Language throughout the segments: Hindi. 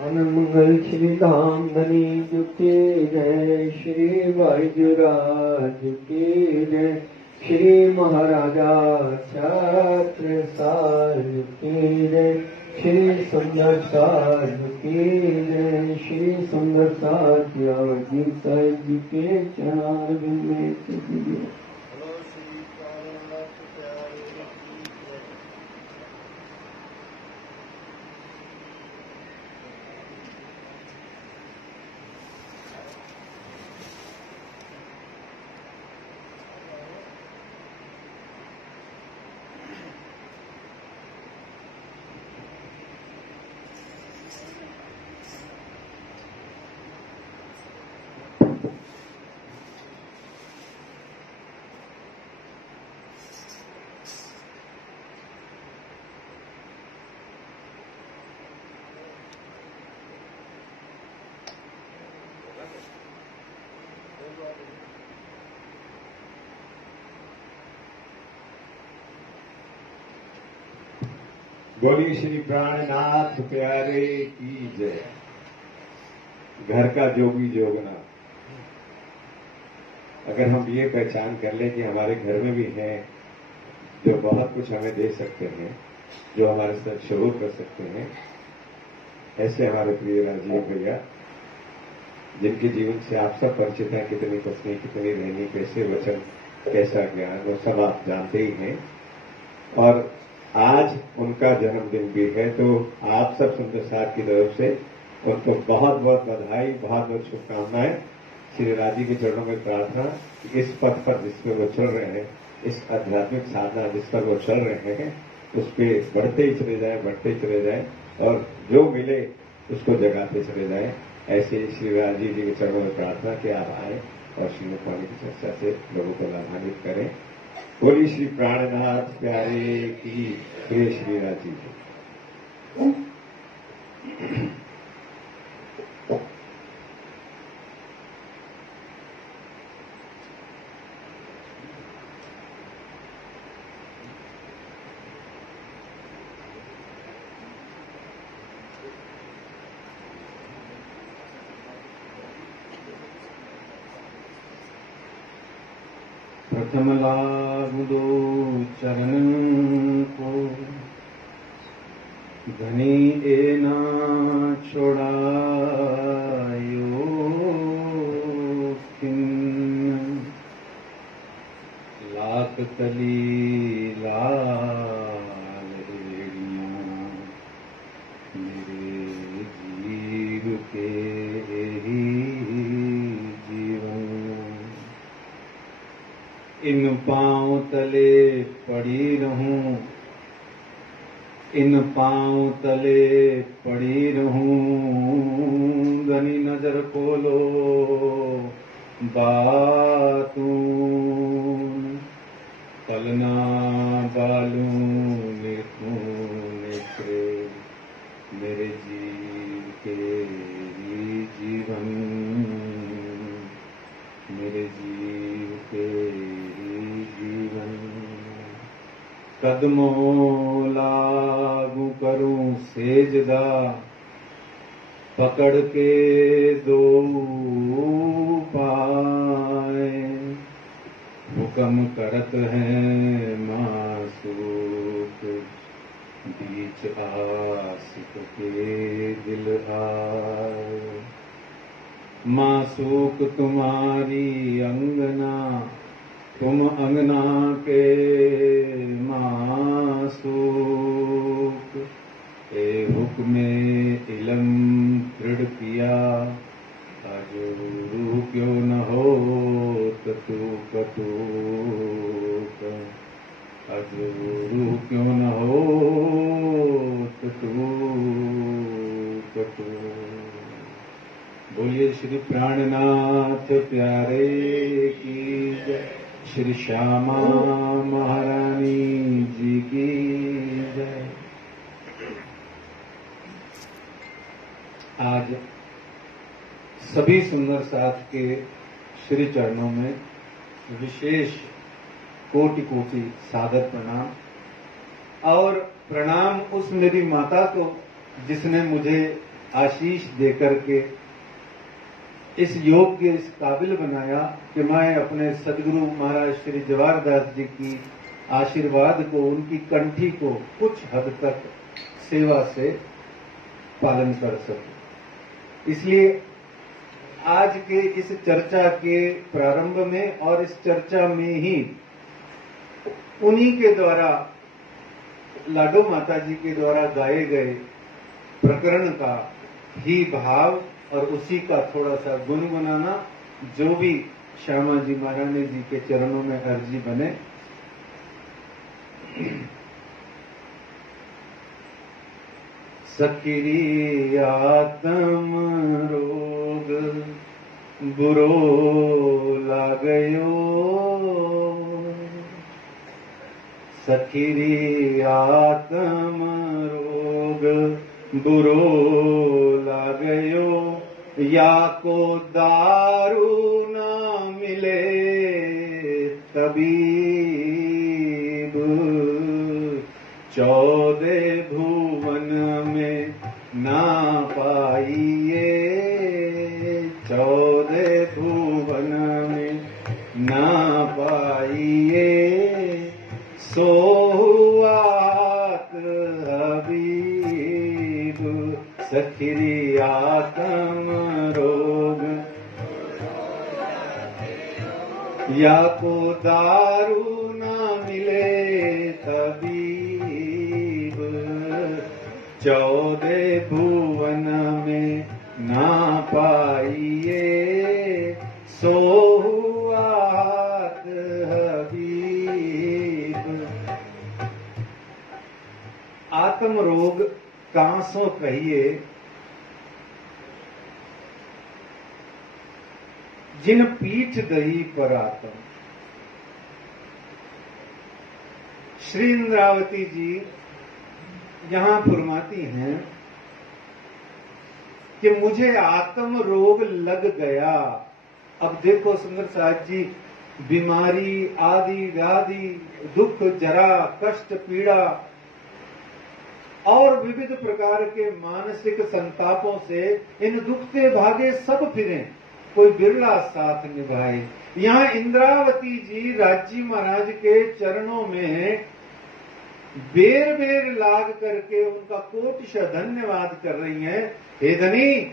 मंगल श्री धाम धनी जुके जय, श्री भाईजुराज की जय, श्री महाराजा छत्र साज की जय, श्री सुंदर साज की जय, श्री सुंदर साज जी साज जी के चरण में कीजिए। बोली श्री प्राणनाथ प्यारे की जय। घर का जोगी जोगना, अगर हम ये पहचान कर लें कि हमारे घर में भी हैं जो बहुत कुछ हमें दे सकते हैं, जो हमारे साथ शुरू कर सकते हैं, ऐसे हमारे प्रिय राजीव भैया जिनके जीवन से आप सब परिचित हैं, कितनी पत्नी, कितनी रहनी, कैसे वचन, कैसा ज्ञान, वो सब आप जानते ही हैं। और आज उनका जन्मदिन भी है, तो आप सब सुंदर साथ की तरफ से उनको बहुत बहुत बधाई, बहुत बहुत शुभकामनाएं। श्री राजी के चरणों में प्रार्थना कि इस पथ पर जिस पर वो चल रहे हैं, इस आध्यात्मिक साधना जिस पर वो चल रहे हैं, उस पर बढ़ते ही चले जाएं, बढ़ते ही चले जाएं और जो मिले उसको जगाते चले जाएं। ऐसे श्री राजी जी के चरणों में प्रार्थना कि आप आए और श्रीमद् वाणी की चर्चा से लोगों को लाभान्वित करें। बोली श्री प्राणनाथ प्यारे की प्रिय श्री राजी जी। प्रथम लाभ दो चरण को, धनी एना छोड़ायो किन्न, लाख तली लाल एड़ियां मेरे जीव के ही जीवन। इन पांव तले पड़ी रहूं, इन पांव तले पड़ी रहूं, धनी नजर खोलो बातूं, पलना बालूं नेत्रों नेत्रे मेरे जीव के ही जीवन, मेरे जीव के ही जीवन। कदमों लागू करूं सेजदा, पकड़ के दो पाए, हुक्म करत हैं मासूक, बीच आशिक के दिल आए। मासूक तुम्हारी अंगना, तुम अंगना के मासूक, ए हुक्मे इलम दृढ़ किया, अजूरू क्यों न हो तू कतूक, अजूरू क्यों न हो तू कतूक। बोलिए श्री प्राणनाथ प्यारे की जय, श्री श्यामा महारानी जी की जय। आज सभी सुंदर साथ के श्री चरणों में विशेष कोटि कोटि सादर प्रणाम, और प्रणाम उस मेरी माता को जिसने मुझे आशीष देकर के इस योग के इस काबिल बनाया कि मैं अपने सदगुरु महाराज श्री जवाहर दास जी की आशीर्वाद को, उनकी कंठी को कुछ हद तक सेवा से पालन कर सकूं। इसलिए आज के इस चर्चा के प्रारंभ में और इस चर्चा में ही उन्हीं के द्वारा, लाडो माता जी के द्वारा गाए गए प्रकरण का ही भाव और उसी का थोड़ा सा गुनगुनाना, जो भी श्यामा जी महारानी जी के चरणों में अर्जी बने। सखिरी आत्म रोग बुरो लागयो, सखिरी आत्म रोग बुरो लागयो, या को दारू न मिले तबीब, 14 भुवन में ना पाइए, 14 भुवन में ना पाइए, सोहुआत हबीब, सखिरी आत्म रोग, या को दारू ना मिले तबीब, 14 भुवन में ना पाइए, सोहुआत हबीब। आत्म रोग कांसो कहिए, जिन पीठ दही पर आत्म। श्री इंद्रावती जी यहां फरमाती हैं कि मुझे आत्म रोग लग गया। अब देखो सुंदर साहब जी, बीमारी, आदि व्याधि, दुख, जरा, कष्ट, पीड़ा और विविध प्रकार के मानसिक संतापों से इन दुखते भागे सब फिरें, कोई बिरला साथ निभाए। यहाँ इंद्रावती जी राज्य महाराज के चरणों में बेर बेर लाग करके उनका कोटिशः धन्यवाद कर रही हैं। हे धनी,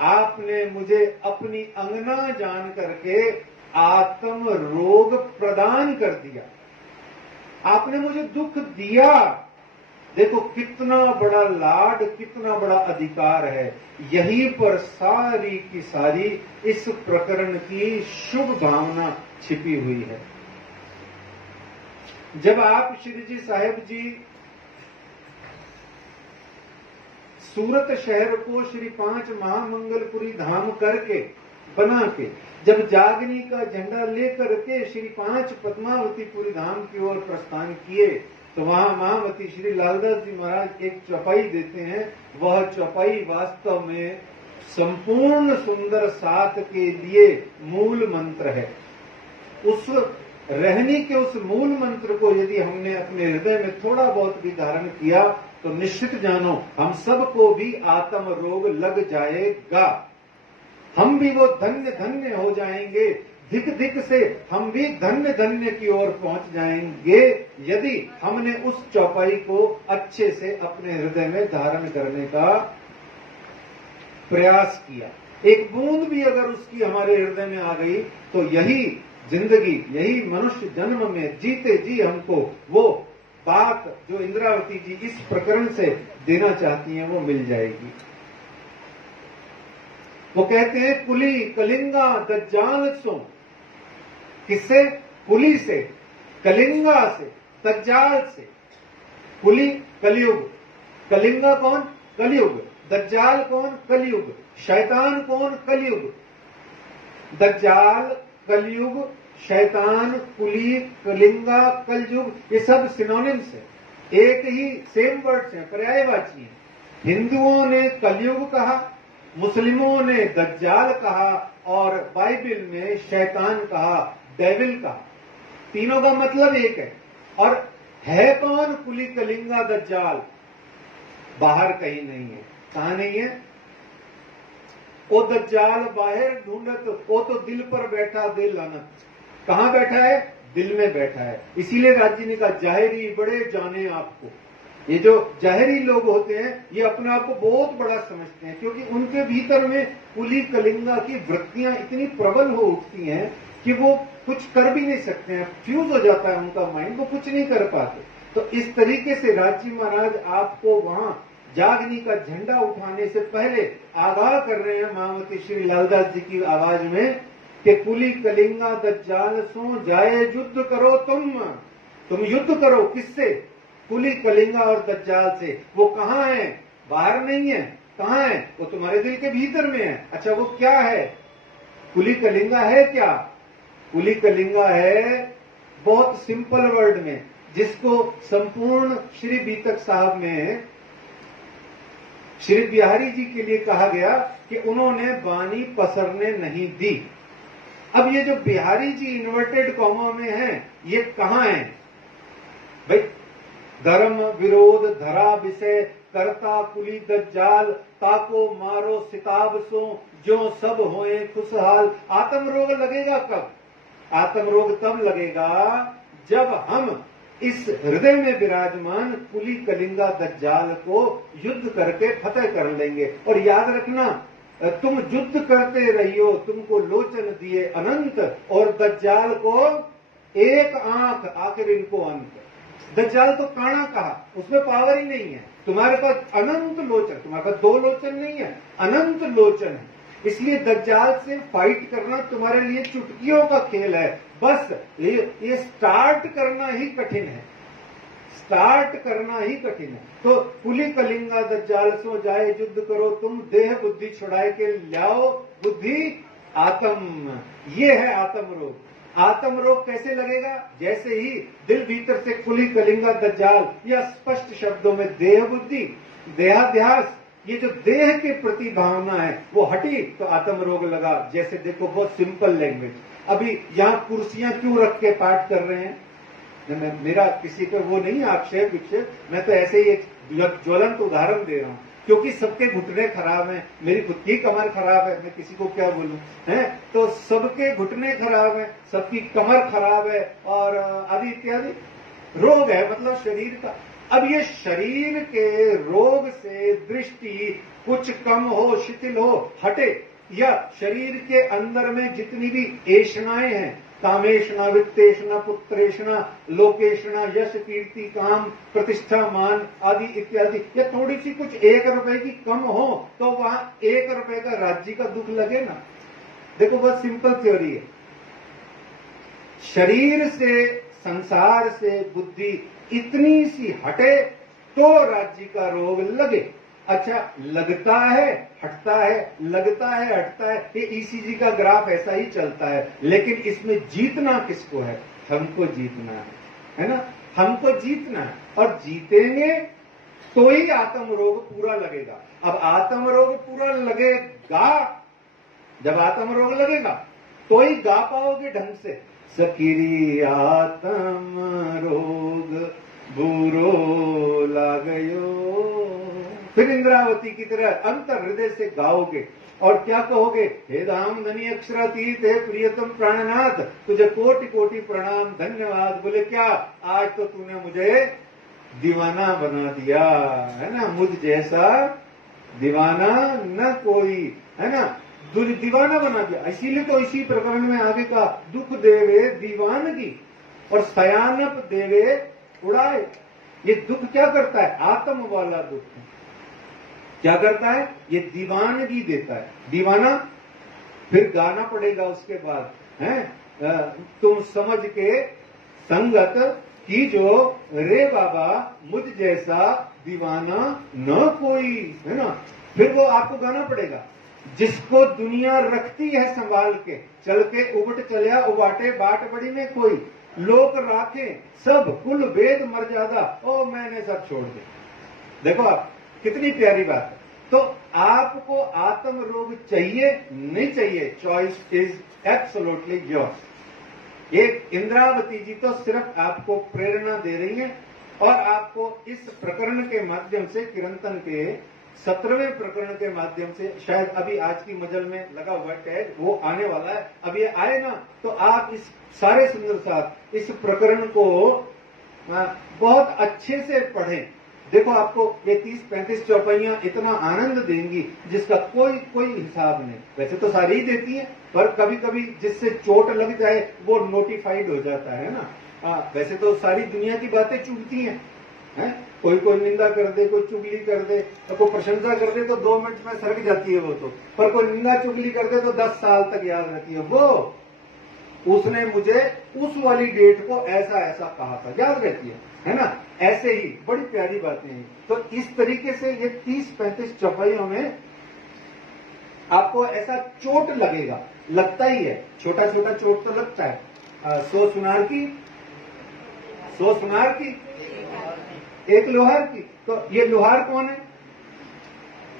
आपने मुझे अपनी अंगना जान करके आत्म रोग प्रदान कर दिया, आपने मुझे दुख दिया। देखो कितना बड़ा लाड, कितना बड़ा अधिकार है। यहीं पर सारी की सारी इस प्रकरण की शुभ भावना छिपी हुई है। जब आप श्री जी साहेब जी सूरत शहर को श्री 5 महामंगलपुरी धाम करके बना के जब जागनी का झंडा लेकर के श्री 5 पद्मावतीपुरी धाम की ओर प्रस्थान किए, तो वहां महामती श्री लालदास जी महाराज एक चौपाई देते हैं। वह चौपाई वास्तव में संपूर्ण सुंदर सात के लिए मूल मंत्र है। उस रहनी के उस मूल मंत्र को यदि हमने अपने हृदय में थोड़ा बहुत भी धारण किया तो निश्चित जानो हम सबको भी आत्म रोग लग जाएगा। हम भी वो धन्य धन्य हो जाएंगे, धिक धिक से हम भी धन्य धन्य की ओर पहुंच जाएंगे, यदि हमने उस चौपाई को अच्छे से अपने हृदय में धारण करने का प्रयास किया। एक बूंद भी अगर उसकी हमारे हृदय में आ गई तो यही जिंदगी, यही मनुष्य जन्म में जीते जी हमको वो बात जो इंद्रावती जी इस प्रकरण से देना चाहती हैं वो मिल जाएगी। वो कहते हैं कुली कलिंगा दज्जाल सो, किससे? कुली से, कलिंगा से, दज्जाल से। कुली कलयुग, कलिंगा कौन? कलयुग। दज्जाल कौन? कलयुग। शैतान कौन? कलयुग। दज्जाल, कलयुग, शैतान, कुली, कलिंगा, कलयुग, ये सब सिनोनिम्स है, एक ही सेम वर्ड्स हैं, पर्यायवाची हैं। हिंदुओं ने कलयुग कहा, मुस्लिमों ने दज्जाल कहा और बाइबल में शैतान कहा, डेविल कहा। तीनों का मतलब एक है। और है कौन कुली, कलिंगा, दज्जाल? बाहर कहीं नहीं है। कहां नहीं है? ओ दज्जाल बाहर ढूंढत, ओ तो दिल पर बैठा दे लानत। कहां बैठा है? दिल में बैठा है। इसीलिए राज्य ने कहा जाहिरी बड़े जाने आपको। ये जो जाहिरी लोग होते हैं ये अपने आप को बहुत बड़ा समझते हैं, क्योंकि उनके भीतर में कुली कलिंगा की वृत्तियां इतनी प्रबल हो उठती हैं कि वो कुछ कर भी नहीं सकते हैं, फ्यूज हो जाता है उनका माइंड, वो कुछ नहीं कर पाते। तो इस तरीके से राजी महाराज आपको वहां जागनी का झंडा उठाने से पहले आगाह कर रहे हैं महामती श्री लालदास जी की आवाज में कि कुली कलिंगा दज्जाल सो जाए युद्ध करो तुम युद्ध करो। किससे? कुली कलिंगा और दज्जाल से। वो कहां है? बाहर नहीं है। कहां है? वो तुम्हारे दिल के भीतर में है। अच्छा वो क्या है? कुली कलिंगा है क्या? कुली कलिंगा है बहुत सिंपल वर्ड में, जिसको संपूर्ण श्री बीतक साहब में श्री बिहारी जी के लिए कहा गया कि उन्होंने बानी पसरने नहीं दी। अब ये जो बिहारी जी इन्वर्टेड कॉमा में है, ये कहां है भाई? धर्म विरोध धरा विषय करता कुली दज्जाल, ताको मारो सिताब सो जो सब होए खुशहाल। आत्म रोग लगेगा कब? आत्म रोग तब लगेगा जब हम इस हृदय में विराजमान कुली कलिंगा दज्जाल को युद्ध करके फतेह कर लेंगे। और याद रखना, तुम युद्ध करते रहियो, तुमको लोचन दिए अनंत, और दज्जाल को एक आंख, आखिर इनको अंत। दज्जाल तो काना कहा, उसमें पावर ही नहीं है। तुम्हारे पास अनंत लोचन, तुम्हारे पास दो लोचन नहीं है, अनंत लोचन है। इसलिए दज्जाल से फाइट करना तुम्हारे लिए चुटकियों का खेल है। बस ये स्टार्ट करना ही कठिन है, स्टार्ट करना ही कठिन है। तो कुली कलिंगा दज्जाल सो जाए युद्ध करो तुम, देह बुद्धि छुड़ाए के लाओ बुद्धि आत्म। ये है आत्म रोग। आत्म रोग कैसे लगेगा? जैसे ही दिल भीतर से कुली कलिंगा दज्जाल या स्पष्ट शब्दों में देह बुद्धि देहाध्यास, ये जो देह के प्रति भावना है वो हटी तो आत्म रोग लगा। जैसे देखो बहुत सिंपल लैंग्वेज, अभी यहाँ कुर्सियां क्यों रख के पाठ कर रहे हैं? मेरा किसी पे वो नहीं आक्षेप विक्षेप, मैं तो ऐसे ही एक ज्वलंत उदाहरण दे रहा हूँ, क्योंकि सबके घुटने खराब हैं, मेरी खुद की कमर खराब है, मैं किसी को क्या बोलूं हैं? तो सबके घुटने खराब हैं, सबकी कमर खराब है और आदि इत्यादि रोग है, मतलब शरीर का। अब ये शरीर के रोग से दृष्टि कुछ कम हो, शिथिल हो, हटे, या शरीर के अंदर में जितनी भी ऐषणाएं हैं, कामेषणा, वित्तेषणा, पुत्रेषणा, लोकेषणा, यश, कीर्ति, काम, प्रतिष्ठा, मान आदि इत्यादि, ये थोड़ी सी कुछ 1 रुपए की कम हो तो वहां 1 रुपए का राज्य का दुख लगे ना। देखो बहुत सिंपल थ्योरी है। शरीर से, संसार से बुद्धि इतनी सी हटे तो राज्य का रोग लगे। अच्छा लगता है, हटता है, लगता है, हटता है, ये ईसीजी का ग्राफ ऐसा ही चलता है। लेकिन इसमें जीतना किसको है? हमको जीतना है ना? हमको जीतना है, और जीतेंगे तो ही आत्म रोग पूरा लगेगा। अब आत्म रोग पूरा लगेगा, जब आत्म रोग लगेगा तो ही गा पाओगे ढंग से। सकीरी आत्म रोग बुरो लागयो, फिर इंद्रावती की तरह अंतर हृदय से गाओगे और क्या कहोगे? हे धाम धनी अक्षरातीत, हे प्रियतम प्राणनाथ, तुझे कोटि कोटि प्रणाम, धन्यवाद। बोले क्या? आज तो तूने मुझे दीवाना बना दिया है ना, मुझ जैसा दीवाना न कोई, है ना, दीवाना बना दिया। इसीलिए तो इसी प्रकरण में आगे का दुख देवे दीवानगी और सयानप देवे उड़ाए। ये दुख क्या करता है? आत्म वाला दुख क्या करता है? ये दीवानगी देता है। दीवाना फिर गाना पड़ेगा उसके बाद, है तुम समझ के संगत की जो रे बाबा, मुझ जैसा दीवाना न कोई, है ना। फिर वो आपको गाना पड़ेगा, जिसको दुनिया रखती है संभाल के, चल के उबट चलिया उबाटे बाट बड़ी में कोई, लोग राखे सब कुल वेद मर्यादा, ओ मैंने सब छोड़ दिया। देखो आप कितनी प्यारी बात है। तो आपको आत्म रोग चाहिए नहीं चाहिए, चॉइस इज एब्सोल्युटली योर्स। एक इंद्रावती जी तो सिर्फ आपको प्रेरणा दे रही है और आपको इस प्रकरण के माध्यम से, किरंतन के 17वें प्रकरण के माध्यम से, शायद अभी आज की मजल में लगा हुआ टैग, वो आने वाला है। अब ये आए ना तो आप इस सारे सुंदर साथ इस प्रकरण को बहुत अच्छे से पढ़ें। देखो आपको ये 30-35 चौपाइयां इतना आनंद देंगी जिसका कोई हिसाब नहीं। वैसे तो सारी ही देती हैं, पर कभी कभी जिससे चोट लग जाए वो नोटिफाइड हो जाता है ना। वैसे तो सारी दुनिया की बातें चुभती हैं, कोई निंदा कर दे, कोई चुगली कर दे, तो कोई प्रशंसा कर दे तो 2 मिनट में सरक जाती है वो तो, पर कोई निंदा चुगली कर दे तो 10 साल तक याद रहती है। वो उसने मुझे उस वाली डेट को ऐसा ऐसा कहा था, याद रहती है ना। ऐसे ही बड़ी प्यारी बातें हैं। तो इस तरीके से ये 30-35 चौपाइयों में आपको ऐसा चोट लगेगा, लगता ही है, छोटा छोटा चोट तो लगता है। 100 सुनार की 1 लोहार की। तो ये लोहार कौन है?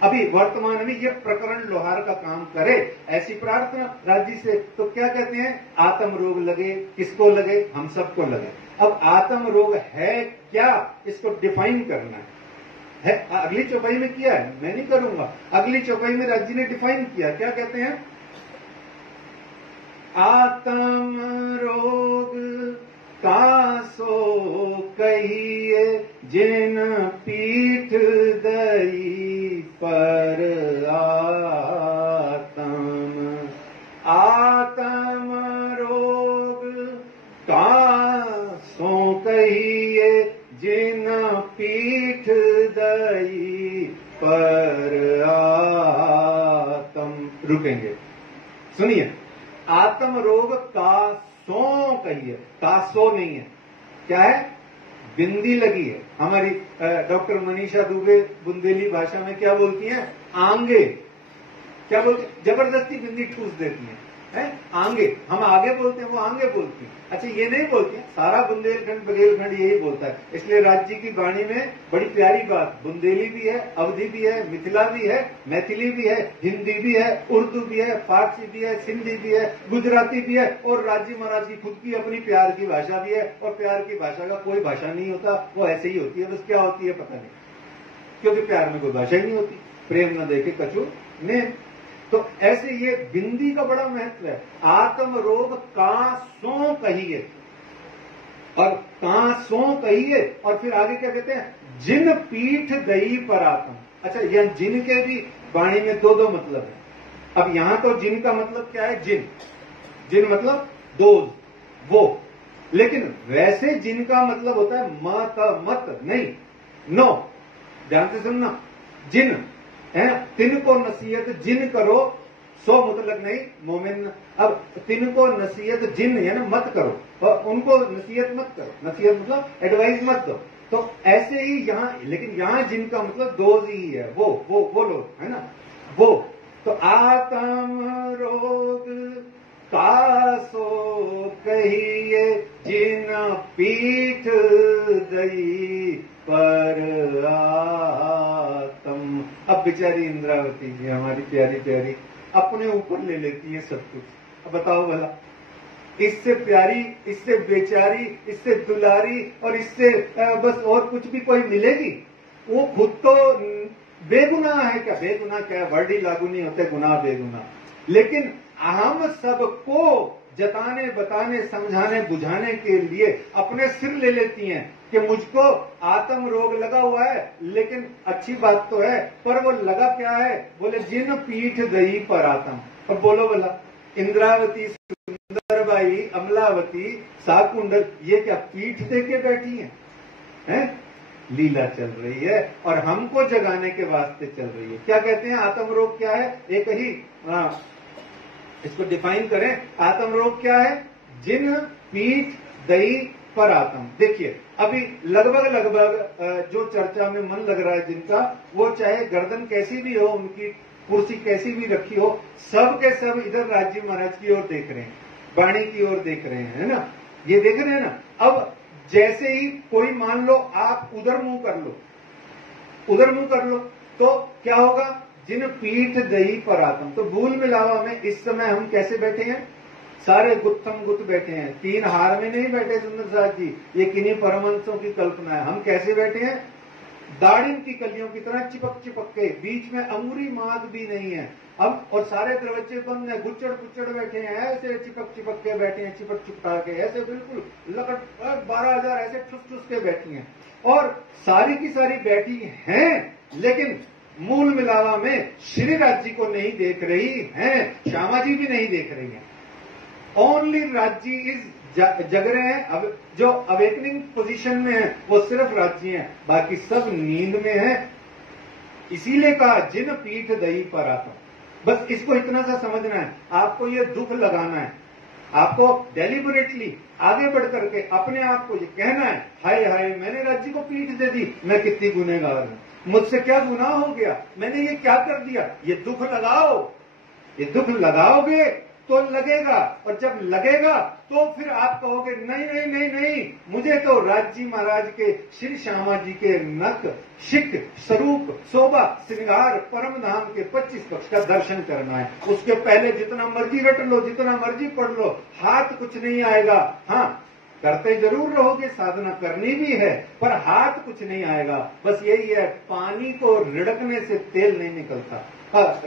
अभी वर्तमान में ये प्रकरण लोहार का काम करे, ऐसी प्रार्थना राज्य से। तो क्या कहते हैं? आत्म रोग लगे, किसको लगे? हम सबको लगे। अब आत्म रोग है क्या, इसको डिफाइन करना है। अगली चौपाई में किया है, मैं नहीं करूंगा। अगली चौपाई में राज्य ने डिफाइन किया, क्या कहते हैं? आत्म रोग कासो कहिए जिन पीठ दई पर आत्म रोग कासो कहिए जिन पीठ दई पर रुकेंगे, सुनिए। आत्म रोग कासो कहिए, कासो नहीं है, क्या है? बिंदी लगी है। हमारी डॉक्टर मनीषा दुबे बुंदेली भाषा में क्या बोलती हैं? आंगे। क्या बोलती? जबरदस्ती बिंदी ठूस देती हैं, आंगे। हम आगे बोलते हैं, वो आंगे बोलती हैं। अच्छा, ये नहीं बोलती है, सारा बुंदेलखंड बघेलखंड यही बोलता है। इसलिए राज्य की वाणी में बड़ी प्यारी बात, बुंदेली भी है, अवधी भी है, मिथिला भी है, मैथिली भी है, हिंदी भी है, उर्दू भी है, फारसी भी है, सिंधी भी है, गुजराती भी है, और राज्य महाराज की खुद की अपनी प्यार की भाषा भी है। और प्यार की भाषा का कोई भाषा नहीं होता, वो ऐसे ही होती है। बस क्या होती है पता नहीं, क्योंकि प्यार में कोई भाषा ही नहीं होती। प्रेम न देखे कछु ने। तो ऐसे ये बिंदी का बड़ा महत्व है। आत्म रोग कासों कहिए, और कासों कहिए, और फिर आगे क्या कहते हैं? जिन पीठ दई पर आत्म। अच्छा, यह जिन के भी वाणी में 2 मतलब है। अब यहां तो जिन का मतलब क्या है? जिन मतलब दोज, वो। लेकिन वैसे जिन का मतलब होता है मत नहीं, नो। ध्यान से सुनना, जिन है, तिन को नसीहत जिन करो, सो मुतलक नहीं मोमिन। अब तिन को नसीहत जिन है ना, मत करो, और उनको नसीहत मत करो। नसीहत मतलब एडवाइस मत दो। तो ऐसे ही यहां, लेकिन यहां जिनका मतलब 2 ही है, वो लोग है ना, वो। तो आत्म रोग कासो कहिए जिन पीठ दई पर आत्म। अब बेचारी इंद्रावती जी हमारी प्यारी प्यारी अपने ऊपर ले लेती है सब कुछ। अब बताओ भला, इससे प्यारी, इससे बेचारी, इससे दुलारी, और इससे बस और कुछ भी कोई मिलेगी? वो खुद तो बेगुनाह है। क्या बेगुनाह क्या है? वर्ड ही लागू नहीं होते, गुनाह बेगुनाह। लेकिन हम सबको जताने, बताने, समझाने, बुझाने के लिए अपने सिर ले लेती हैं कि मुझको आत्म रोग लगा हुआ है। लेकिन अच्छी बात तो है, पर वो लगा क्या है? बोले जिन पीठ दई पर आत्म। अब बोलो भला, इंद्रावती, सुंदरबाई, अमलावती, साकुंडल, ये क्या पीठ दे के बैठी हैं? लीला चल रही है, और हमको जगाने के वास्ते चल रही है। क्या कहते हैं? आत्म रोग क्या है? एक ही इसको डिफाइन करें। आत्म रोग क्या है? जिन पीठ दई पर आत्म। देखिए, अभी लगभग जो चर्चा में मन लग रहा है जिनका, वो चाहे गर्दन कैसी भी हो, उनकी कुर्सी कैसी भी रखी हो, सब के सब इधर राज्य महाराज की ओर देख रहे हैं, वाणी की ओर देख रहे हैं, है ना? ये देख रहे हैं ना? अब जैसे ही कोई मान लो आप उधर मुंह कर लो, तो क्या होगा? जिन पीठ दई पर आत्म। तो भूल मिलावा में इस समय हम कैसे बैठे हैं? सारे गुत्थम गुत्त बैठे हैं, 3 हार में नहीं बैठे सुंदर साथ जी, ये किन्हीं परमहंसों की कल्पना है। हम कैसे बैठे हैं? दाड़िम की कलियों की तरह चिपक चिपक के, बीच में अंगुरी माद भी नहीं है अब, और सारे दरवाजे बंद है, गुच्चड़ गुच्चड़ बैठे हैं, ऐसे चिपक चिपक के बैठे हैं, चिपक चिपका के ऐसे बिल्कुल लकट 12,000 ऐसे ठुस ठुस के बैठी हैं, और सारी की सारी बैठी हैं, लेकिन मूल मिलावा में श्री राज्य को नहीं देख रही हैं, श्यामा जी भी नहीं देख रही हैं। ओनली राज्य इज जग रहे हैं। अब जो अवेकनिंग पोजीशन में है वो सिर्फ राज्य हैं, बाकी सब नींद में है। इसीलिए कहा जिन पीठ दही पर आता। बस इसको इतना सा समझना है, आपको ये दुख लगाना है, आपको डेलिबरेटली आगे बढ़ करके अपने आप को ये कहना है, हाय हाय मैंने राज्य को पीठ दे दी, मैं कितनी गुनहगार हूं, मुझसे क्या गुनाह हो गया, मैंने ये क्या कर दिया। ये दुख लगाओ, ये दुख लगाओगे तो लगेगा, और जब लगेगा तो फिर आप कहोगे नहीं नहीं नहीं नहीं, मुझे तो राज्य महाराज के श्री श्यामा जी के नख शिक स्वरूप शोभा श्रृंगार परम धाम के 25 पक्ष का दर्शन करना है। उसके पहले जितना मर्जी रट लो, जितना मर्जी पढ़ लो, हाथ कुछ नहीं आएगा। हाँ, करते जरूर रहोगे, साधना करनी भी है, पर हाथ कुछ नहीं आएगा। बस यही है, पानी को रिड़कने से तेल नहीं निकलता,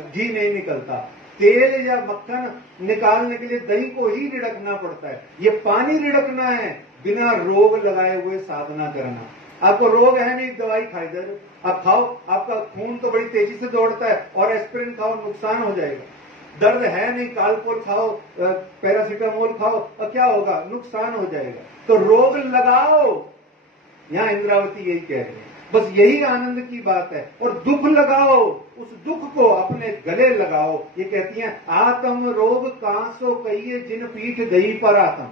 घी नहीं निकलता। तेल या मक्खन निकालने के लिए दही को ही रिड़कना पड़ता है, ये पानी रिड़कना है, बिना रोग लगाए हुए साधना करना। आपको रोग है नहीं, दवाई खाई दे दो, आप खाओ, आपका खून तो बड़ी तेजी से दौड़ता है, और एस्पिरिन खाओ नुकसान हो जाएगा। दर्द है नहीं, कालपोल खाओ, पैरासीटामोल खाओ, और क्या होगा, नुकसान हो जाएगा। तो रोग लगाओ, यहां इंद्रावती यही कह रही है, बस यही आनंद की बात है। और दुख लगाओ, उस दुख को अपने गले लगाओ। ये कहती हैं आत्म रोग कांसो कहिए जिन पीठ दही पर आत्म।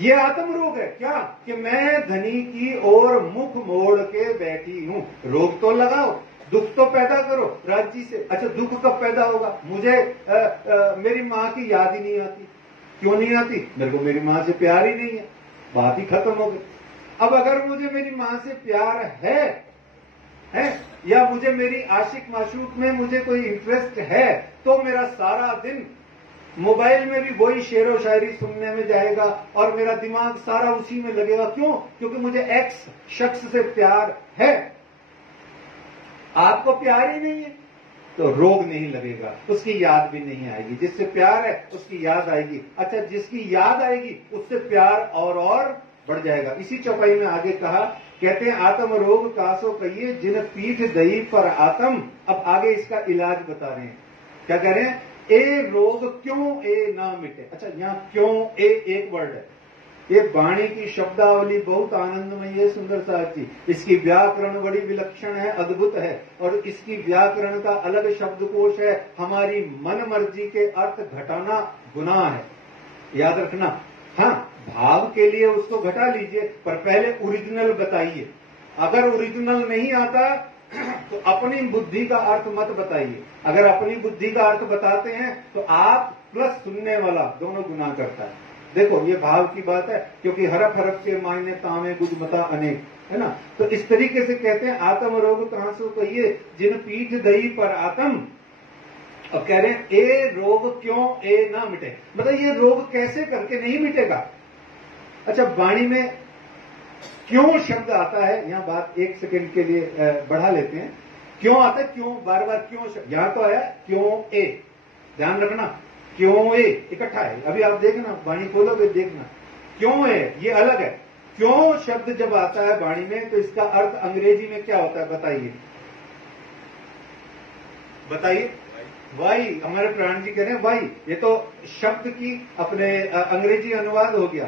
ये आत्म रोग है क्या, कि मैं धनी की ओर मुख मोड़ के बैठी हूं। रोग तो लगाओ, दुख तो पैदा करो राज्य से। अच्छा, दुख कब पैदा होगा, मुझे मेरी माँ की याद ही नहीं आती। क्यों नहीं आती, मेरे को मेरी माँ से प्यार ही नहीं है, बात ही खत्म हो गई। अब अगर मुझे मेरी माँ से प्यार है या मुझे मेरी आशिक माशूक में मुझे कोई इंटरेस्ट है, तो मेरा सारा दिन मोबाइल में भी वही शेर व शायरी सुनने में जाएगा, और मेरा दिमाग सारा उसी में लगेगा। क्यों, क्योंकि मुझे एक्स शख्स से प्यार है। आपको प्यार ही नहीं है तो रोग नहीं लगेगा, उसकी याद भी नहीं आएगी। जिससे प्यार है उसकी याद आएगी। अच्छा, जिसकी याद आएगी उससे प्यार और बढ़ जाएगा। इसी चौपाई में आगे कहा, कहते हैं आत्म रोग कासो कहिए जिन पीठ दही पर आत्म। अब आगे इसका इलाज बता रहे हैं, क्या कह रहे हैं, ए रोग क्यों ए ना मिटे। अच्छा, यहाँ क्यों ए एक वर्ड है। ये वाणी की शब्दावली बहुत आनंदमय है, सुंदर साहब जी। इसकी व्याकरण बड़ी विलक्षण है, अद्भुत है, और इसकी व्याकरण का अलग शब्दकोश है। हमारी मन मर्जी के अर्थ घटाना गुनाह है, याद रखना। हाँ, भाव के लिए उसको घटा लीजिए, पर पहले ओरिजिनल बताइए। अगर ओरिजिनल नहीं आता तो अपनी बुद्धि का अर्थ मत बताइए। अगर अपनी बुद्धि का अर्थ बताते हैं तो आप प्लस सुनने वाला दोनों गुनाह करता है। देखो, ये भाव की बात है, क्योंकि हरफ हरफ के मायने तामे गुजमता अनेक है ना। तो इस तरीके से कहते हैं आत्म रोग कहां से कहिए जिन पीठ दही पर आत्म। अब कह रहे हैं ए रोग क्यों ए ना मिटे, मतलब ये रोग कैसे करके नहीं मिटेगा। अच्छा, वाणी में क्यों शब्द आता है, यहां बात एक सेकंड के लिए बढ़ा लेते हैं। क्यों आता है, क्यों बार बार क्यों शब्द, यहां तो आया क्यों ए, ध्यान रखना, क्यों ए इकट्ठा है। अभी आप देखना, वाणी खोलोगे देखना, क्यों ए ये अलग है। क्यों शब्द जब आता है वाणी में तो इसका अर्थ अंग्रेजी में क्या होता है, बताइए बताइए। वाई, हमारे प्राण जी कह रहे हैं वाई, ये तो शब्द की अपने अंग्रेजी अनुवाद हो गया,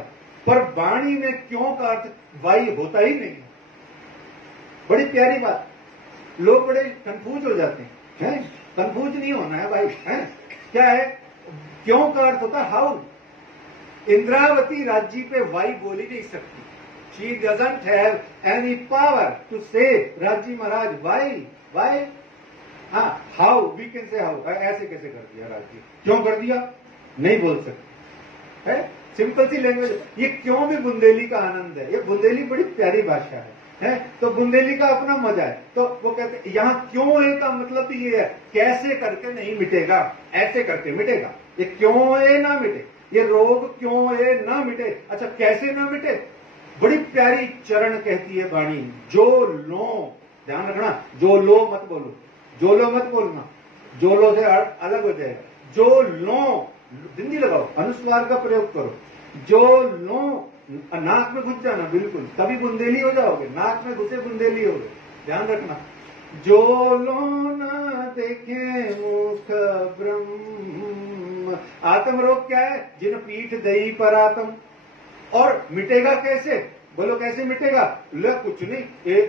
पर वाणी में क्यों का अर्थ वाई होता ही नहीं। बड़ी प्यारी बात, लोग बड़े कंफ्यूज हो जाते हैं। कंफ्यूज नहीं होना है भाई, है क्या है, क्यों का अर्थ होता है हाउ। इंद्रावती राज्य पे वाई बोली नहीं सकती। She doesn't have any power to say राज्य महाराज वाई वाई। हाँ, how we can say how, ऐसे कैसे कर दिया राज्य, क्यों कर दिया, नहीं बोल सकते है। सिंपल सी लैंग्वेज। ये क्यों भी बुंदेली का आनंद है, ये बुंदेली बड़ी प्यारी भाषा है तो बुंदेली का अपना मजा है। तो वो कहते हैं यहाँ क्यों है का मतलब भी ये है, कैसे करके नहीं मिटेगा, ऐसे करके मिटेगा। ये क्यों है ना मिटे, ये रोग क्यों है ना मिटे। अच्छा, कैसे ना मिटे, बड़ी प्यारी चरण कहती है वाणी, जो लो, ध्यान रखना, जो लो मत बोलो, जो लो मत बोलना, जो लो से अलग हो जाएगा। जो लो, बिंदी लगाओ, अनुस्वार का प्रयोग करो। जो लो, नाक में घुस जाना बिल्कुल, तभी बुंदेली हो जाओगे, नाक में घुसे बुंदेली हो गए, ध्यान रखना। जो लो न देखे मुख ब्रह्म, आत्म रोग क्या है? जिन पीठ दई पर आत्म। और मिटेगा कैसे? बोलो कैसे मिटेगा? लो कुछ नहीं,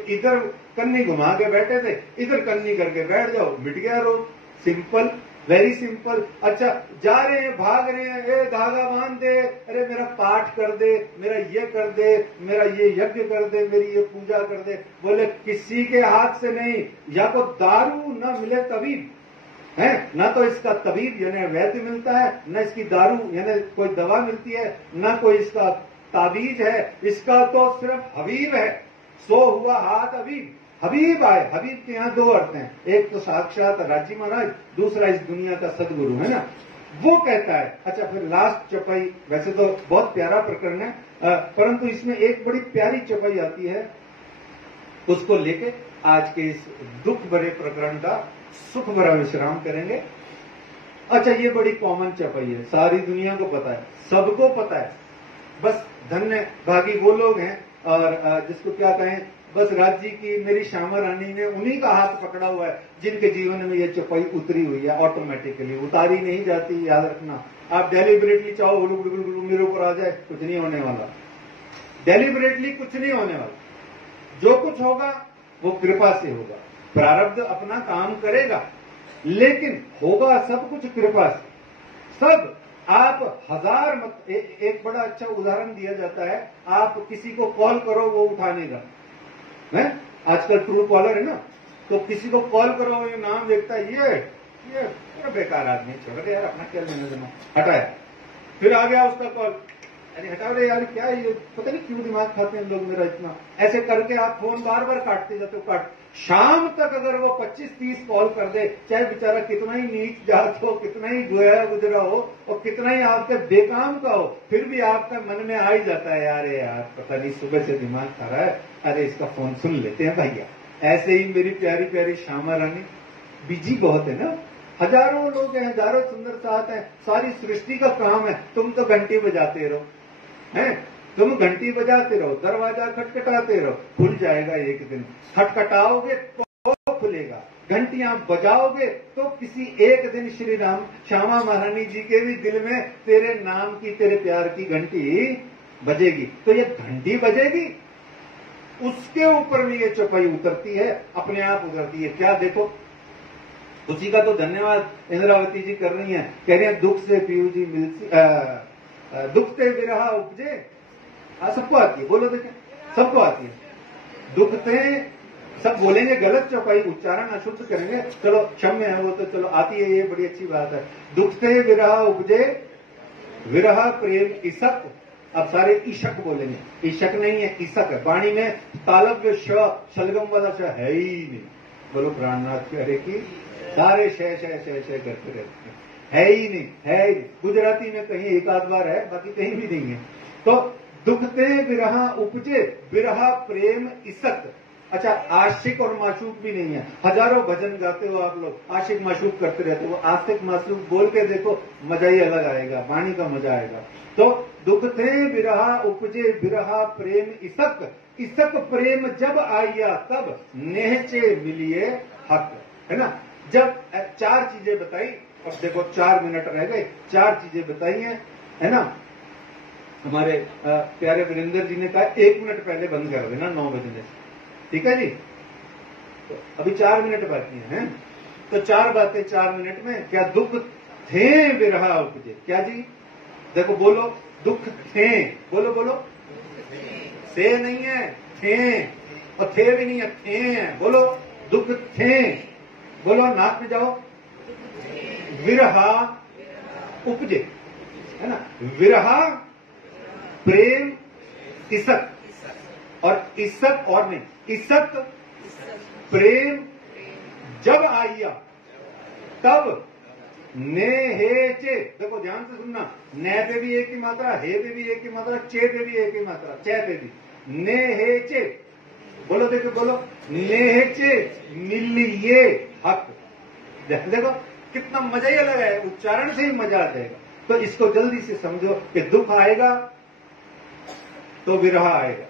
इधर कन्नी घुमा के बैठे थे, इधर कन्नी करके बैठ जाओ, मिट गया रोग। Simple, very simple. अच्छा, जा रहे हैं, भाग रहे हैं, ए धागा बांध दे, अरे मेरा पाठ कर दे, मेरा ये कर दे, मेरा ये यज्ञ कर दे, मेरी ये पूजा कर दे। बोले किसी के हाथ से नहीं, या तो दारू ना मिले तबीब है, ना तो इसका तबीब यानी वैद्य मिलता है, न इसकी दारू यानी कोई दवा मिलती है, न कोई इसका ताबीज है, इसका तो सिर्फ हबीब है। सो हुआ हाथ हबीब, हबीब आए। हबीब के यहाँ दो अर्थ हैं, एक तो साक्षात राजी महाराज, दूसरा इस दुनिया का सदगुरु, है ना, वो कहता है। अच्छा, फिर लास्ट चौपाई, वैसे तो बहुत प्यारा प्रकरण है, परंतु इसमें एक बड़ी प्यारी चौपाई आती है, उसको लेके आज के इस दुख भरे प्रकरण का सुख भरा विश्राम करेंगे। अच्छा, ये बड़ी कॉमन चौपाई है, सारी दुनिया को पता है, सबको पता है, बस धन्य भागी वो लोग हैं, और जिसको क्या कहें, बस राज्य की मेरी श्यामा रानी ने उन्हीं का हाथ पकड़ा हुआ है, जिनके जीवन में ये चौपाई उतरी हुई है ऑटोमेटिकली, उतारी नहीं जाती, याद रखना। आप डेलिबरेटली चाहो मेरे ऊपर आ जाए, कुछ नहीं होने वाला, डेलिबरेटली कुछ नहीं होने वाला। जो कुछ होगा वो कृपा से होगा, प्रारब्ध अपना काम करेगा, लेकिन होगा सब कुछ कृपा से। सब आप हजार मत, एक बड़ा अच्छा उदाहरण दिया जाता है, आप किसी को कॉल करो वो उठानेगा, है आजकल ट्रू कॉलर है ना, तो किसी को कॉल करो, ये नाम देखता है, ये बेकार आदमी, छोड़ दे यार, अपना क्या लेना देना, हटाया। फिर आ गया उसका कॉल, अरे हटाओ रे यार, क्या ये, पता नहीं क्यों दिमाग खाते हैं लोग मेरा इतना, ऐसे करके आप फोन बार बार काटते जाते हो, काट। शाम तक अगर वो 25-30 कॉल कर दे, चाहे बेचारा कितना ही नीच जात हो, कितना ही गोया गुजरा हो, और कितना ही आपके बेकाम का हो, फिर भी आपका मन में आ ही जाता है, यार पता नहीं सुबह से दिमाग खा रहा है, अरे इसका फोन सुन लेते हैं भैया। ऐसे ही मेरी प्यारी प्यारी श्यामा रानी बिजी बहुत है ना, हजारों लोग हैं, हजारों सुंदर साथ हैं, सारी सृष्टि का काम है, तुम तो घंटी बजाते रहो, हैं, तुम घंटी बजाते रहो, दरवाजा खटखटाते रहो, खुल जाएगा एक दिन, खटखटाओगे तो खुलेगा, घंटियां बजाओगे तो किसी एक दिन श्री राम श्यामा महारानी जी के भी दिल में तेरे नाम की, तेरे प्यार की घंटी बजेगी। तो ये घंटी बजेगी, उसके ऊपर में ये चौपाई उतरती है, अपने आप उतरती है। क्या देखो, उसी का तो धन्यवाद इंद्रावती जी कर रही हैं, कह रही हैं दुख से पीयू जी मिलती, दुख से विरह उपजे, सबको आती है, बोलो देखें, सबको आती है। दुख से, सब बोलेंगे गलत चौपाई, उच्चारण अशुद्ध करेंगे, चलो क्षम्य है वो तो, चलो आती है, ये बड़ी अच्छी बात है। दुख से विरह उपजे, विरह प्रेम ईसक, अब सारे ईशक बोलेंगे, ईशक नहीं है, ईसक है। वाणी में तालव्य शलगम वाला श है ही नहीं, बोलो प्राणनाथ हरे की, सारे शय करते रहते हैं, है ही नहीं, है ही नहीं। गुजराती में कहीं एक आध बार है, बाकी कहीं भी नहीं है। तो दुख से विरह उपजे, विरह प्रेम ईसक। अच्छा, आशिक और माशूक भी नहीं है, हजारों भजन गाते हो आप लोग, आशिक माशूक करते रहते हो, आशिक माशूक बोल के देखो, मजा ही अलग आएगा, वाणी का मजा आएगा। तो दुख थे विरह उपजे, विरह प्रेम ईसक, ईसक प्रेम जब आया तब नेहचे मिलिए हक, है ना। जब चार चीजें बताई, अब देखो 4 मिनट रह गए, 4 चीजें बताई है ना। हमारे प्यारे वीरेंद्र जी ने कहा 1 मिनट पहले बंद कर देना 9 बजने से, ठीक है जी। तो अभी 4 मिनट बाकी हैं, तो 4 बातें 4 मिनट में। क्या दुख थे विरह उपजे, क्या जी, देखो बोलो, दुख थे, बोलो बोलो, से नहीं है, थे, और थे भी नहीं है, थे हैं, बोलो दुख थे, बोलो नाक में जाओ, विरह उपजे, है ना, विरह प्रेम ईसक, और ईसक और नहीं, ईसक प्रेम जब आया तब ने हे चे, देखो ध्यान से सुनना, ने पे भी एक ही मात्रा, हे पे भी एक ही मात्रा, चे पे भी एक ही मात्रा, चे पे भी, नेहेचे, बोलो देखो बोलो, नेहेचे मिलिए हक। देखो कितना मजा ही अलग है, उच्चारण से ही मजा आ जाएगा। तो इसको जल्दी से समझो कि दुख आएगा तो विरह आएगा।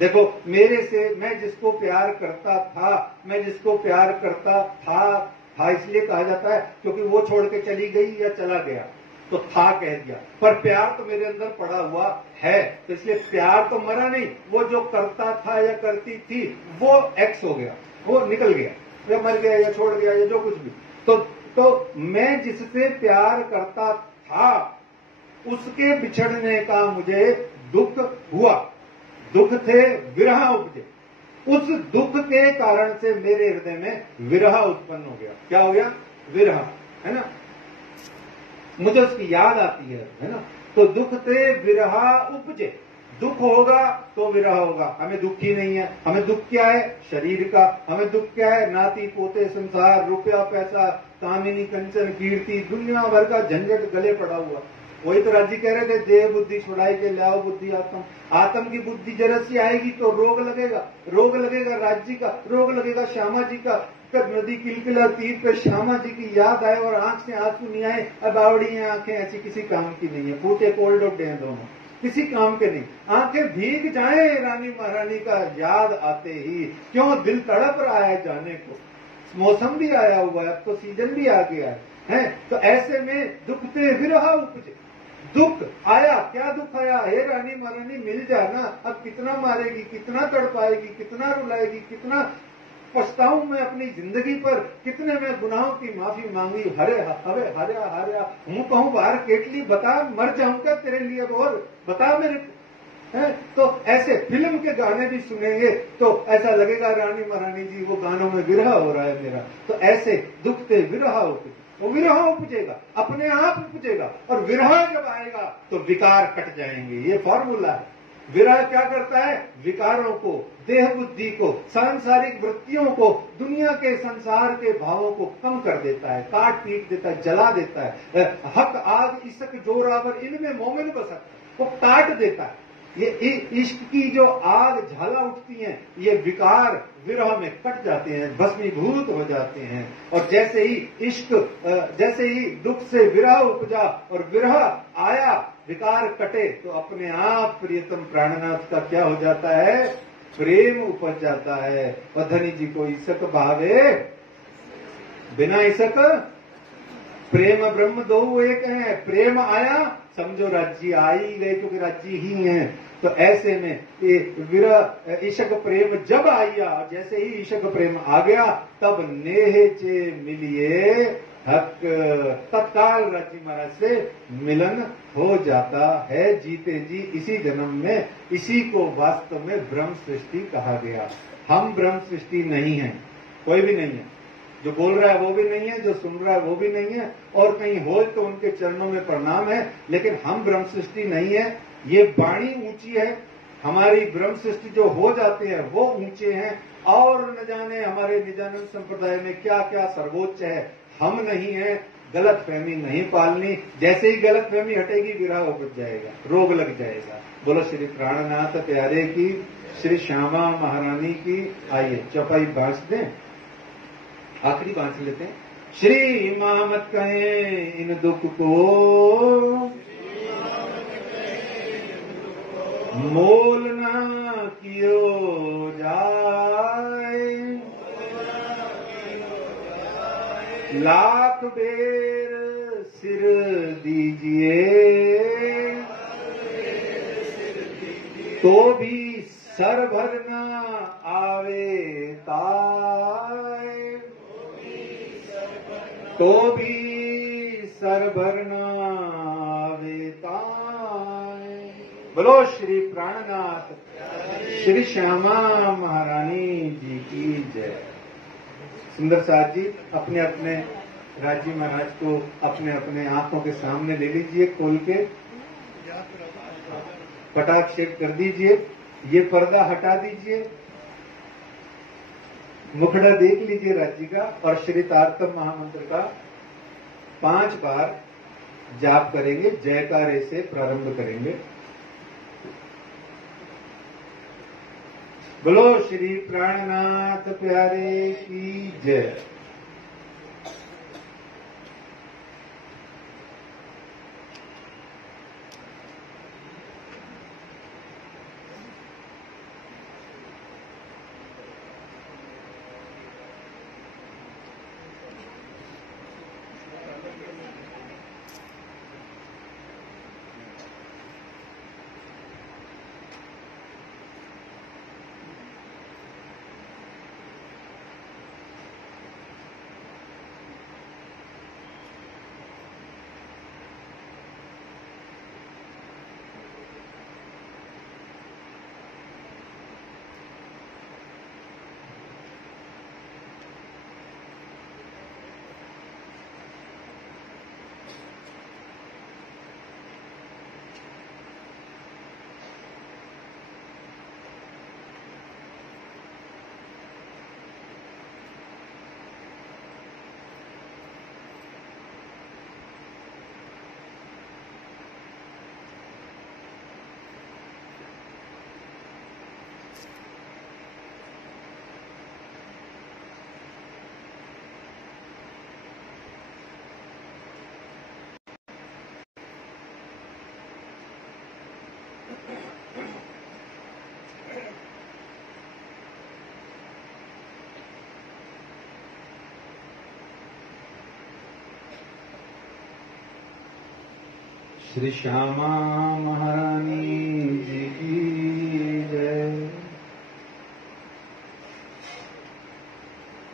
देखो मेरे से, मैं जिसको प्यार करता था, मैं जिसको प्यार करता था इसलिए कहा जाता है क्योंकि वो छोड़ के चली गई या चला गया तो था कह दिया, पर प्यार तो मेरे अंदर पड़ा हुआ है, तो इसलिए प्यार तो मरा नहीं। वो जो करता था या करती थी वो एक्स हो गया, वो निकल गया या मर गया या छोड़ गया या जो कुछ भी। तो मैं जिससे प्यार करता था उसके बिछड़ने का मुझे दुख हुआ, दुख थे विरह उपजे। उस दुख के कारण से मेरे हृदय में विरह उत्पन्न हो गया। क्या हो गया? विरह, है ना। मुझे उसकी याद आती है ना। तो दुख थे विरह उपजे, दुख होगा तो विरह होगा। हमें दुख ही नहीं है। हमें दुख क्या है? शरीर का। हमें दुख क्या है? नाती पोते संसार, रुपया पैसा, कामिनी कंचन कीर्ति, दुनिया भर का झंझट गले पड़ा हुआ। वही तो राजी कह रहे थे, देह बुद्धि छुड़ाई के लाओ बुद्धि आत्म। आत्म की बुद्धि जरा सी आएगी तो रोग लगेगा, रोग लगेगा राज्य का, रोग लगेगा श्यामा जी का। कब नदी किलकिला तीर पे श्यामा जी की याद आए और आंख से आंसू नहीं आए, अब आवड़ी हैं आंखें, ऐसी किसी काम की नहीं है। फूटे कोल्ड और डे दोनों किसी काम के नहीं। आंखें भीग जाए रानी महारानी का याद आते ही, क्यों दिल तड़प रहा है जाने को। मौसम भी आया हुआ है, अब तो सीजन भी आ गया है। तो ऐसे में दुख ते विरह उपजे। दुख आया, क्या दुख आया? हे रानी महारानी मिल जाना। अब कितना मारेगी, कितना तड़पाएगी, कितना रुलाएगी, कितना पछताऊं मैं अपनी जिंदगी पर, कितने मैं गुनाहों की माफी मांगी। हरे हरे हरिया हरिया हूं कहूं बाहर केटली, बता मर जाऊं क्या तेरे लिए और बता मेरे है। तो ऐसे फिल्म के गाने भी सुनेंगे तो ऐसा लगेगा रानी महारानी जी वो गानों में विरह हो रहा है मेरा। तो ऐसे दुख से विरह उपजे, वो विरह उपजेगा, अपने आप उपजेगा। और विरह जब आएगा तो विकार कट जाएंगे। ये फॉर्मूला है। विरह क्या करता है? विकारों को, देह बुद्धि को, सांसारिक वृत्तियों को, दुनिया के संसार के भावों को कम कर देता है, काट पीट देता है, जला देता है। हक आग इसक जोरावर इनमें मोमिन बसक, वो काट देता है। ये इश्क की जो आग झाला उठती है, ये विकार विरह में कट जाते हैं, भस्मीभूत हो जाते हैं। और जैसे ही इश्क, जैसे ही दुख से विरह उपजा और विरह आया, विकार कटे, तो अपने आप प्रियतम प्राणनाथ का क्या हो जाता है? प्रेम उपज जाता है। पधनी जी को इसक भावे, बिना इसक प्रेम ब्रह्म दो एक है। प्रेम आया, समझो राज्य आ ही गए, क्योंकि राज्य ही है। तो ऐसे में ये विरह ईशक प्रेम जब आया, जैसे ही ईशक प्रेम आ गया, तब नेहेचे मिलिए हक, तत्काल राज्य महाराज से मिलन हो जाता है जीते जी इसी जन्म में। इसी को वास्तव में ब्रह्म सृष्टि कहा गया। हम ब्रह्म सृष्टि नहीं है, कोई भी नहीं है। जो बोल रहा है वो भी नहीं है, जो सुन रहा है वो भी नहीं है, और कहीं हो तो उनके चरणों में प्रणाम है। लेकिन हम ब्रह्म सृष्टि नहीं है। ये वाणी ऊंची है, हमारी ब्रह्म सृष्टि जो हो जाते हैं वो ऊंचे हैं, और न जाने हमारे निजानंद संप्रदाय में क्या क्या सर्वोच्च है। हम नहीं है। गलत फहमी नहीं पालनी। जैसे ही गलत फहमी हटेगी, विरह उपज जाएगा, रोग लग जाएगा। बोलो श्री प्राणनाथ प्यारे की, श्री श्यामा महारानी की। आइए चौपाई बांच दें, आखिरी बांच लेते हैं। श्री मां मत कहें इन दुख को, मोल ना कियो जाए, लाख बेर सिर दीजिए, तो भी सर भर न आवे ताय, तो भी सर भर न आवे ताय। बोलो श्री प्राणनाथ श्री श्यामा महारानी जी की जय। सुंदर साथ जी अपने अपने राजी महाराज को अपने अपने आंखों के सामने ले लीजिए, खोल के पटाक्षेप कर दीजिए। ये पर्दा हटा दीजिए, मुखड़ा देख लीजिए राजी का, और श्री तारतम महामंत्र का 5 बार जाप करेंगे। जयकारे से प्रारंभ करेंगे। बोलो श्री प्राणनाथ प्यारे की जय। श्री श्यामा महारानी जी की जय।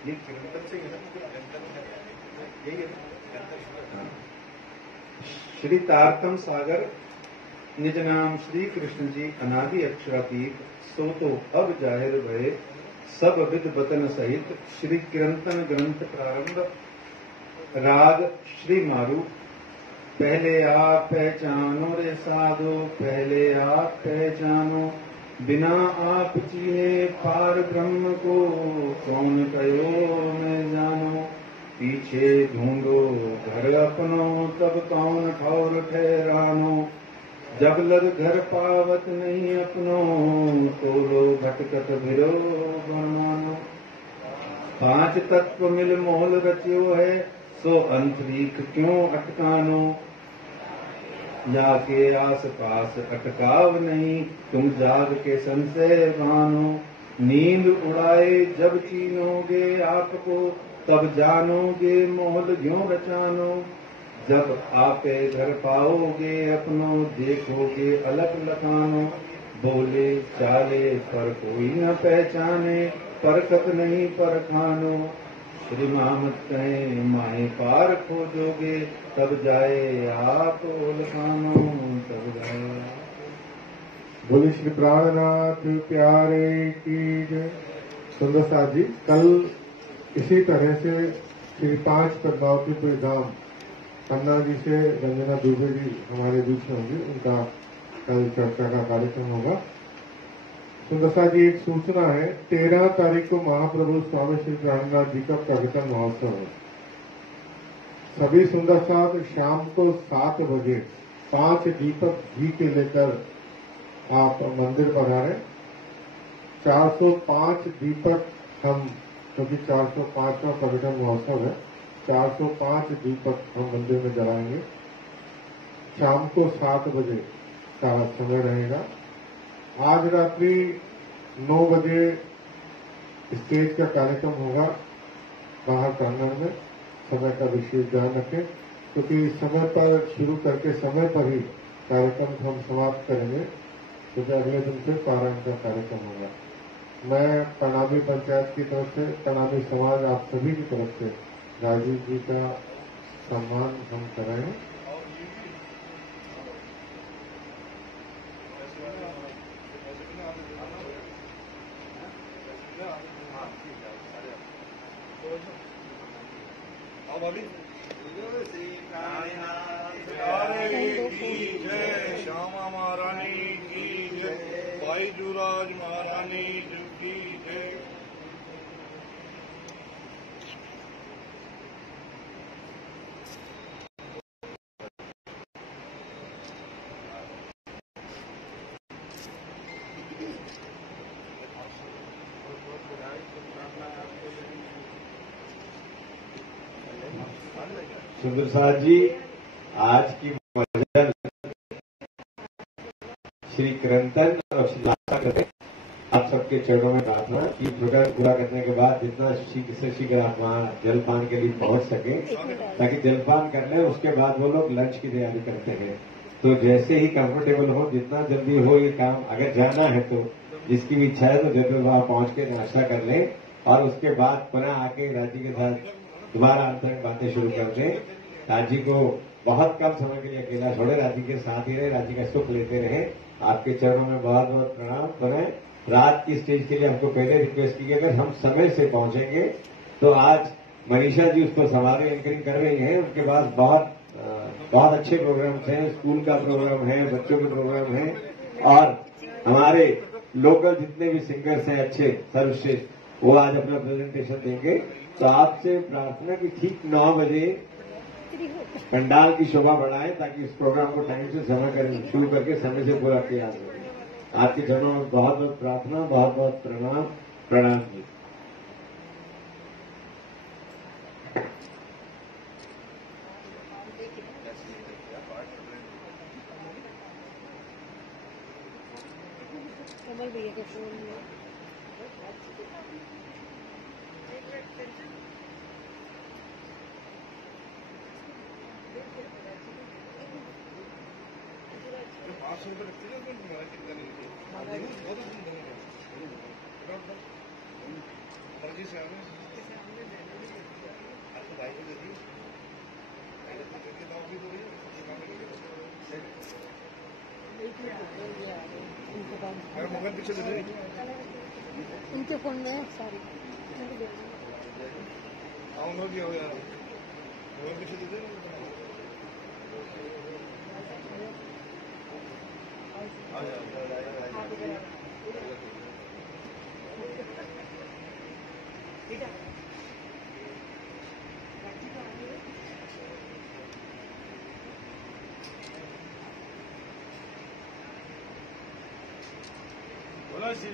ये कीर्तन से श्री तारतम सागर निज नाम श्री कृष्ण जी अनादि अक्षरातीत सो तो अब जाहिर भये सब विद बतन सहित श्री कीर्तन ग्रंथ प्रारंभ। राग श्री मारू। पहले आप पहचानो रे साधो, पहले आप पहचानो, बिना आप चीने पार ब्रह्म को कौन कयो मैं जानो। पीछे ढूंढो घर अपनो तब कौन ठौर ठहरानो। जब लग घर पावत नहीं अपनो तो लो भटकत भिरो बनमानो। पांच तत्व मिल मोल रच्यो है सो अंतरीक क्यों अटकानो। जाके आस पास अटकाव नहीं तुम जाग के संशय बानो। नींद उड़ाए जब चीनोगे आपको तब जानोगे मोल क्यों रचानो। जब आपे घर पाओगे अपनो देखोगे अलग लगानो। बोले चाले पर कोई न पहचाने परखत नहीं परखानो। श्री मामत कहें माए पार खोजोगे तब जाए आप ओलखानो तब जाए। बोले श्री प्राणनाथ प्यारे की जय। सुंदर साथ जी, कल इसी तरह से श्री पांच पद्मावतीपुरी धाम पन्ना जी से रंजना दुबे जी हमारे बीच में होंगे। उनका कल चर्चा का कार्यक्रम होगा। सुंदरसा जी, एक सूचना है, 13 तारीख को महाप्रभु स्वामी श्री प्राणनाथ जी का प्रकटन महोत्सव है। सभी सुंदर साथ शाम को 7 बजे 5 दीपक घी के लेकर आप मंदिर पधारें। 405 दीपक हम, क्योंकि 405वां प्रकटन महोत्सव है, 405 दीपक हम मंदिर में जलाएंगे। शाम को 7 बजे का समय रहेगा। आज रात्रि 9 बजे स्टेज का कार्यक्रम होगा बाहर प्रांगण में। समय का विशेष ध्यान रखें, क्योंकि समय पर शुरू करके समय पर ही कार्यक्रम हम समाप्त करेंगे, क्योंकि अगले दिन फिर पारायण का कार्यक्रम होगा। मैं तनावी पंचायत की तरफ से, तनावी समाज आप सभी की तरफ से राजीव जी का सम्मान हम कर रहे हैं। श्यामा महारानी की जय। भाई जुराज महारानी की जय। सुंदर साहब जी, आज की भजन श्री कीर्तन और श्री आशा करें आप सबके चरणों में प्रार्थना कि प्रोग्राम पूरा करने के बाद जितना शीघ्र से शीघ्र आप वहाँ जलपान के लिए पहुंच सके, ताकि जलपान कर लें। उसके बाद वो लोग लंच की तैयारी करते हैं। तो जैसे ही कंफर्टेबल हो, जितना जल्दी हो ये काम, अगर जाना है तो जिसकी भी इच्छा है तो जल्दी वहां पहुंच के नाश्ता कर लें और उसके बाद पुनः आके राजी के साथ दोबारा अंतरंग बातें शुरू कर दें। राजी को बहुत कम समय के लिए अकेला छोड़े, राजी के साथ ही रहे, राजी का सुख लेते रहे। आपके चरणों में बहुत बहुत प्रणाम। पुनः रात की स्टेज के लिए हमको पहले रिक्वेस्ट की, अगर हम समय से पहुंचेंगे तो आज मनीषा जी उसको संभाले एंकरिंग कर रही हैं। उनके पास बहुत अच्छे प्रोग्राम्स हैं, स्कूल का प्रोग्राम है, बच्चों के प्रोग्राम है और हमारे लोकल जितने भी सिंगर्स हैं अच्छे सर्वश्रेष्ठ, वो आज अपना प्रेजेंटेशन देंगे। तो आपसे प्रार्थना कि ठीक 9 बजे पंडाल की शोभा बढ़ाएं, ताकि इस प्रोग्राम को टाइम से समय शुरू करके समय से पूरा किया जा सके। आपके चरणों में बहुत बहुत प्रार्थना, बहुत बहुत प्रणाम जी। कमल भैया के फोन में मोबाइल पीछे दे दे, उनके फोन में सारी हो गया हो यार, मोबाइल पीछे दे दे। बोला श्री